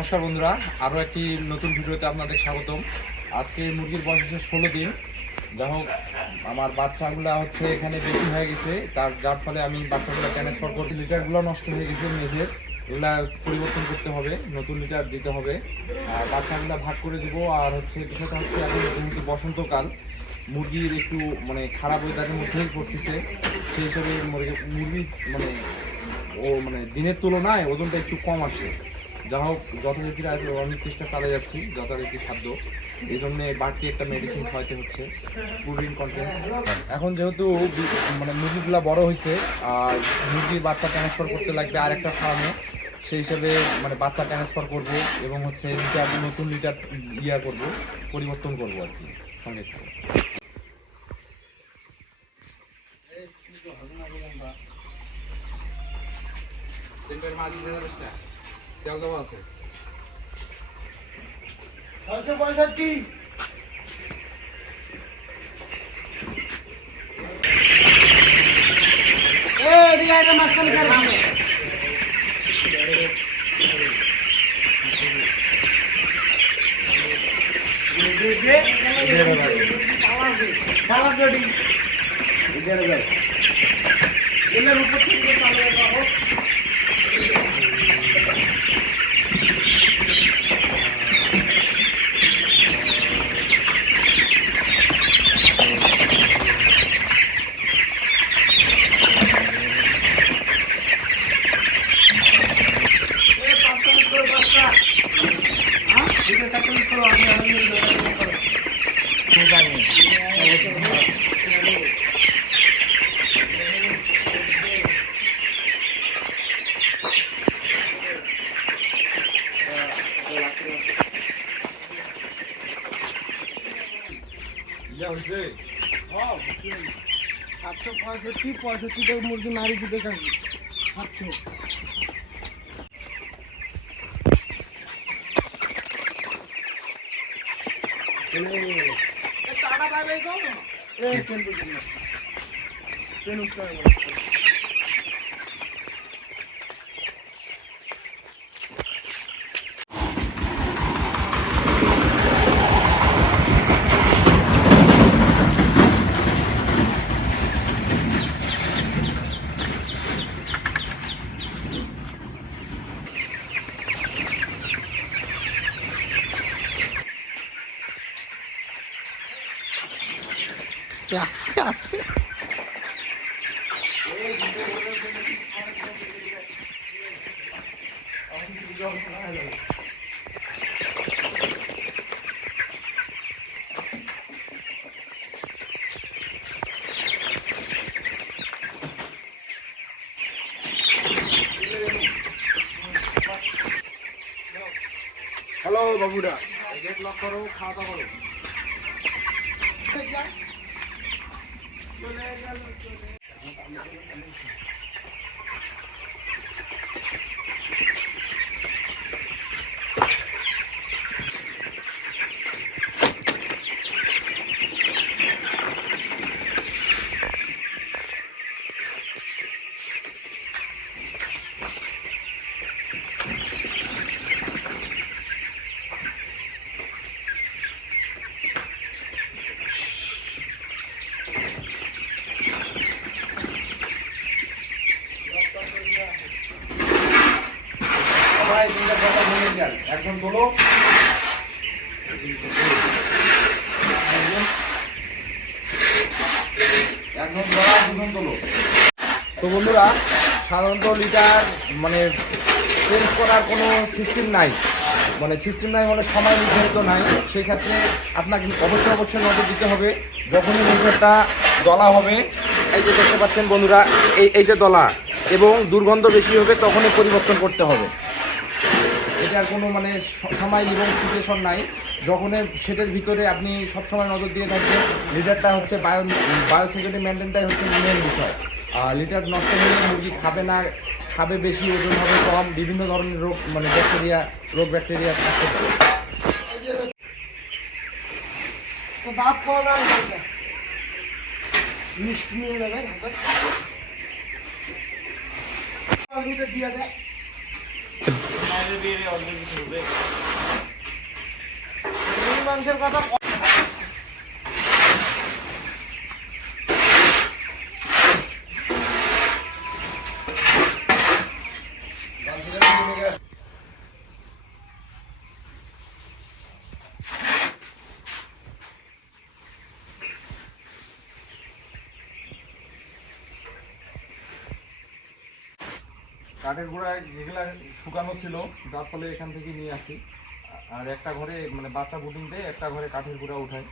নমস্কার বন্ধুরা, আরও একটি নতুন ভিডিওতে আপনাদের স্বাগতম। আজকে মুরগির বয়স হচ্ছে 16 দিন। যা হোক, আমার বাচ্চাগুলো হচ্ছে এখানে বেশি হয়ে গেছে, যার ফলে আমি বাচ্চাগুলো ট্রান্সফার করতে, লিটারগুলো নষ্ট হয়ে গেছে মেঝের, এগুলা পরিবর্তন করতে হবে, নতুন লিটার দিতে হবে, আর বাচ্চাগুলো ভাগ করে দেবো। আর হচ্ছে বিষয়টা হচ্ছে এখন যেহেতু বসন্তকাল, মুরগির একটু খারাপ ওয়েদারের মধ্যেই পড়তেছে, সেই হিসাবে মুরগি দিনের তুলনায় ওজনটা একটু কম আসছে। যা হোক, যথারীতি আমি চেষ্টা চালিয়ে যাচ্ছি, যথারীতি খাদ্য, এই জন্যে বাড়তি একটা মেডিসিন খাওয়াতে হচ্ছে, প্রোটিন কন্টেন্টস। এখন যেহেতু মুরগিগুলো বড় হয়েছে আর মুরগির বাচ্চা ট্রান্সফার করতে লাগবে আরেকটা ফার্মে, সেই হিসেবে বাচ্চা ট্রান্সফার করবো এবং হচ্ছে নতুন লিটার করবো, পরিবর্তন করবো আর কি। সঙ্গে তেল দেওয়া আছে 665। মাঝখানে সাতশো 65 মুরগি মারি দিতে কাকি 700। আস্তে আস্তে হ্যালো বাবুরা, গেট লক করো, খাওয়া দাওয়া করো। একজন তোলো, একজন ধরা, দুজন তোলো। তো বন্ধুরা, সাধারণত লিটার চেঞ্জ করার কোনো সিস্টেম নাই, সময় নির্ধারিত নাই। সেই ক্ষেত্রে আপনাকে অবশ্যই নজর দিতে হবে। যখনই লিটারটা দলা হবে, এই যে দেখতে পাচ্ছেন বন্ধুরা, এই যে দলা এবং দুর্গন্ধ বেশি হবে, তখনই পরিবর্তন করতে হবে। এটার কোনো সময় এবং সিচুয়েশন নাই। যখন সেটার ভিতরে আপনি সবসময় নজর দিয়ে থাকবেন। লিটারটা হচ্ছে বায়োসিকিউরিটি মেনটেনটাই হচ্ছে মেন বিষয়। লিটার নষ্ট হলে মুরগি খাবে না, খাবে বেশি, ওজন হবে কম, বিভিন্ন ধরনের রোগ ব্যাকটেরিয়া থাকতে পারে। মাংসের কথা কাঠের গুঁড়া যেগুলা শুকানো ছিল, যার ফলে এখান থেকে নিয়ে আসি। আর একটা ঘরে মানে বাচ্চা বুটিং দিয়ে একটা ঘরে কাঠের গুঁড়া উঠাই।